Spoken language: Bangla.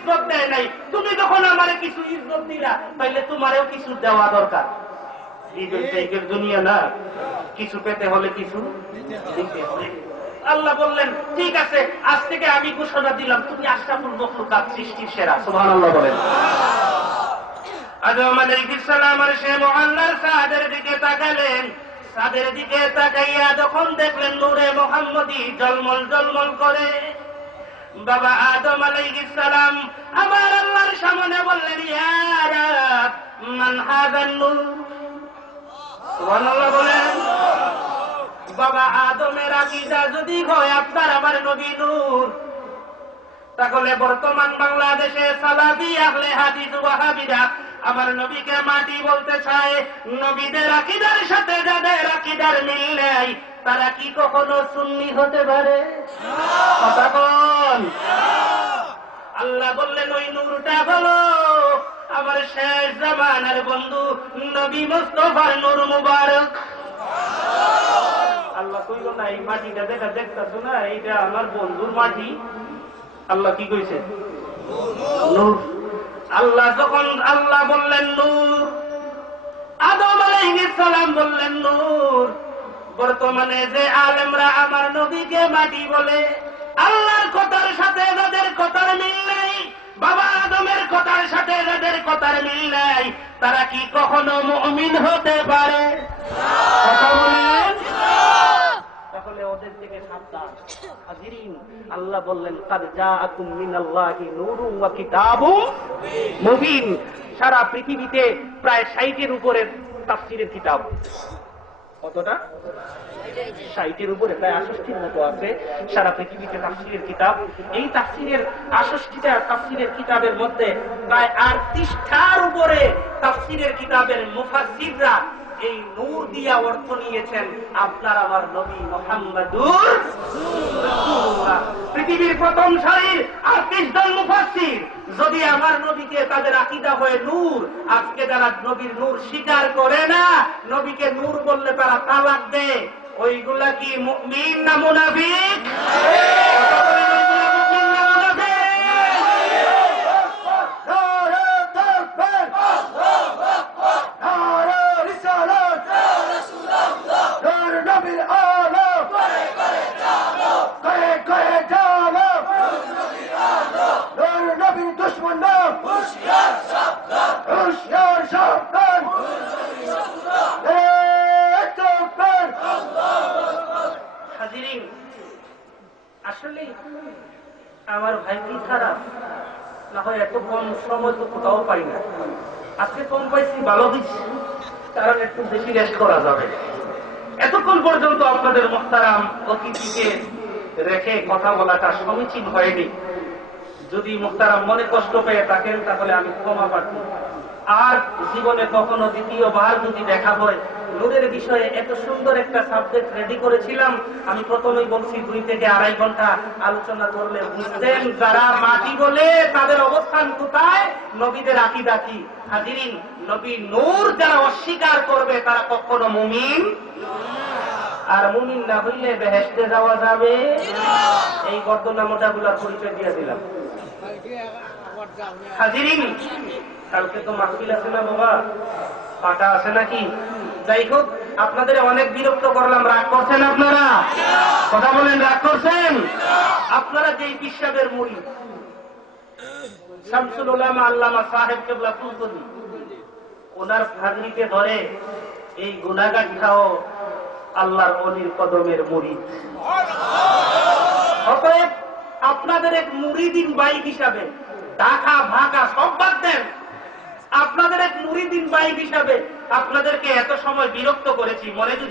ইজ্জত দেয় নাই, তুমি যখন আমারে কিছু ইজ্জত দিলা, তাইলে তোমারও কিছু দেওয়া দরকার। এই দুনিয়া না, কিছু পেতে হলে কিছু দিতে হবে। আল্লাহ বললেন ঠিক আছে, আজ থেকে আমি ঘোষণা দিলাম তুমি আশরাফুল মখলুকাত, সৃষ্টির সেরা। সুবহানাল্লাহ বলেন। আদম আলাইহিস সালামের সে মুআল্লার সাদের দিকে তাকালেন। সাদের দিকে তাকাইয়া যখন দেখলেন নূরে মুহাম্মদী জলমল জলমল করে, বাবা আদম আলাইহিস সালাম আমার আল্লাহর সামনে বললেন, ইয়া রাব মান হাযান নূর। সুবহানাল্লাহ বলেন। বাবা আদমের আকীদা যদি হয় আপনার আমার নবী নূর, তাহলে বর্তমান বাংলাদেশে সালাফি আহলে হাদিস ওয়াহাবিরা আমার নবীকে মাটি বলতে চায়। নবীদের আকীদার সাথে যাদের আকীদার মিল নেই, তারা কি কখনো সুন্নি হতে পারে? কথা বল। আল্লাহ বললেন ওই নূরটা হলো আমার শেষ জামানার বন্ধু নবী মুস্তাফার নূর মুবারক। আল্লাহ কইল না এই মাটিটা যেটা দেখতেছো না, এইটা আমার বন্ধুর মাটি। আল্লাহ কি কইছে? নূর। আল্লাহ যখন আল্লাহ বললেন নূর, আদম আলাইহিস সালাম বললেন নূর। বর্তমানে যে আলেমরা আমার নবীকে মাটি বলে, আল্লাহর কথার সাথে যাদের কথার মিল নেই, বাবা আদমের কথার সাথে যাদের কথার মিল নেই, তারা কি কখনো মুমিন হতে পারে? কথা বলেন। তাহলে ওদের থেকে সাবধান। হাজিরিন, আল্লাহ বললেন কাদ জাআকুম মিনাল্লাহি নূরুন ওয়া কিতাবুম মুবিন। সারা পৃথিবীতে প্রায় 60-এর উপরে তাফসীরের কিতাব। কতটা? 60-এর উপরে, প্রায় 68-র মতো আছে সারা পৃথিবীতে তাফসীরের কিতাব। এই তাফসীরের 68টা তাফসীরের কিতাবের মধ্যে প্রায় 38টার উপরে তাফসীরের কিতাবের মুফাসসিররা এই নূর দিয়া অর্থ নিয়েছেন আপনার আমার নবী মুহাম্মদুর রাসূলুল্লাহ। পৃথিবীর প্রথম সারির 38 জন মুফাসসির যদি আমার নবীকে তাদের আকীদা হয়ে নূর, আজকে যারা নবীর নূর স্বীকার করে না, নবীকে নূর বললে তারা তালাক দেয়, ওইগুলা কি মুমিন না মুনাফিক? আসলে আমার ভাই কি খারাপ না হয়, এত কম সময় তো কোথাও পাই না। আজকে কম পাইছি, ভালো দিচ্ছি, কারণ একটু বেশি রেস্ট করা যাবে। এতক্ষণ পর্যন্ত আপনাদের মুহতারাম অতিথিকে রেখে কথা বলাটা সমীচীন হয়নি। যদি মুহতারাম মনে কষ্ট পেয়ে থাকেন তাহলে আমি ক্ষমা প্রার্থী। আর জীবনে কখনো দ্বিতীয়বার যদি দেখা হয়, নূরের বিষয়ে এত সুন্দর একটা সাবজেক্ট রেডি করেছিলাম, আমি প্রথমেই বলছি 2 থেকে 2.5 ঘন্টা আলোচনা করলে বুঝতেন যারা মাটি বলে তাদের অবস্থান কোথায়, নবীদের আকীদা কি। হাজিরিন, নবী নূর যারা অস্বীকার করবে তারা কখনো মুমিন, আর মুমিন না হইলে বেহেশতে যাওয়া যাবে। এই বর্তনা মোটাগুলার পরিচয় দিয়ে দিলাম। হাজিরিন, কালকে তো মাহফিল আছে না বাবা, পাটা আছে নাকি? যাই হোক, আপনাদের অনেক বিরক্ত করলাম, রাগ করছেন আপনারা? কথা বলেন, রাগ করছেন? আপনারা যেই পিসাবের মুরিদ শামসুল উলামা আল্লামা সাহেব কেবলা ফুলতলি, ওনার ভাগনিকে ধরে এই গুনাহগারটাও আল্লাহর ওলির কদমের মুরিদ। অতএব আপনাদের এক মুরিদিন বাইক হিসাবে ঢাকা ভাকা সব বাদ দেন, আপনাদের এক মুরিদিন বাইক হিসাবে আপনাদেরকে এত সময় বিরক্ত করেছি, মনে যদি